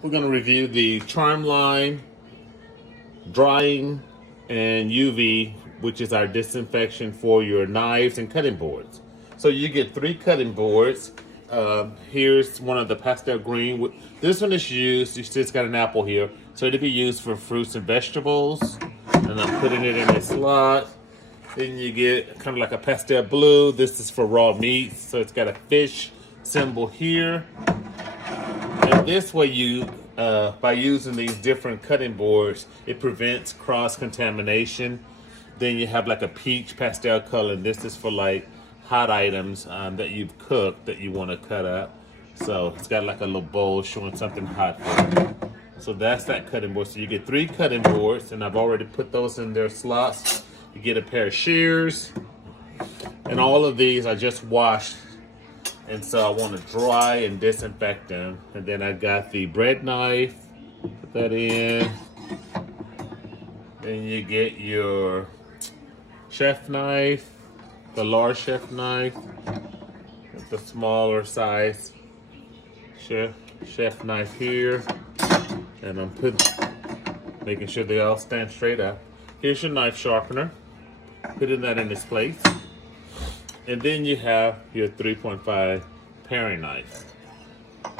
We're going to review the Charmline drying and UV, which is our disinfection for your knives and cutting boards. So you get 3 cutting boards. Here's one of the pastel green. This one is used, you see it's got an apple here, so it'll be used for fruits and vegetables. And I'm putting it in a slot. Then you get kind of like a pastel blue. This is for raw meats, so it's got a fish symbol here. And this way by using these different cutting boards, it prevents cross-contamination. Then you have like a peach pastel color, and this is for like hot items that you've cooked that you want to cut up. So it's got like a little bowl showing something hot there. So that's that cutting board. So you get 3 cutting boards, and I've already put those in their slots. You get a pair of shears, and all of these I just washed. And so I want to dry and disinfect them. And then I got the bread knife, put that in. Then you get your chef knife, the large chef knife, the smaller size chef knife here. And I'm making sure they all stand straight up. Here's your knife sharpener. Putting that in its place. And then you have your 3.5 paring knife.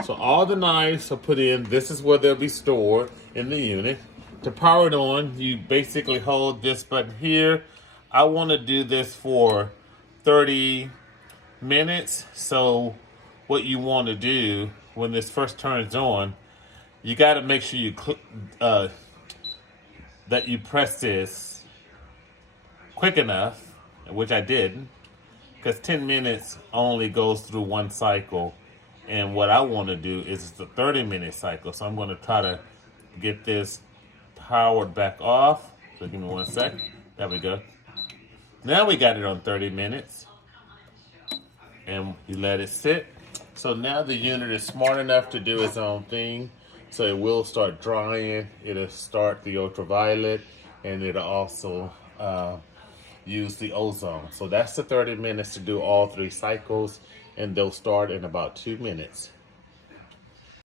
So all the knives are put in. This is where they'll be stored in the unit. To power it on, you basically hold this button here. I want to do this for 30 minutes. So what you want to do when this first turns on, you got to make sure that you press this quick enough, which I did. Because 10 minutes only goes through one cycle. And what I want to do is the 30-minute cycle. So I'm going to try to get this powered back off. So give me 1 sec. There we go. Now we got it on 30 minutes. And you let it sit. So now the unit is smart enough to do its own thing. So it will start drying. It'll start the ultraviolet. And it'll also use the ozone. So that's the 30 minutes to do all 3 cycles, and they'll start in about 2 minutes.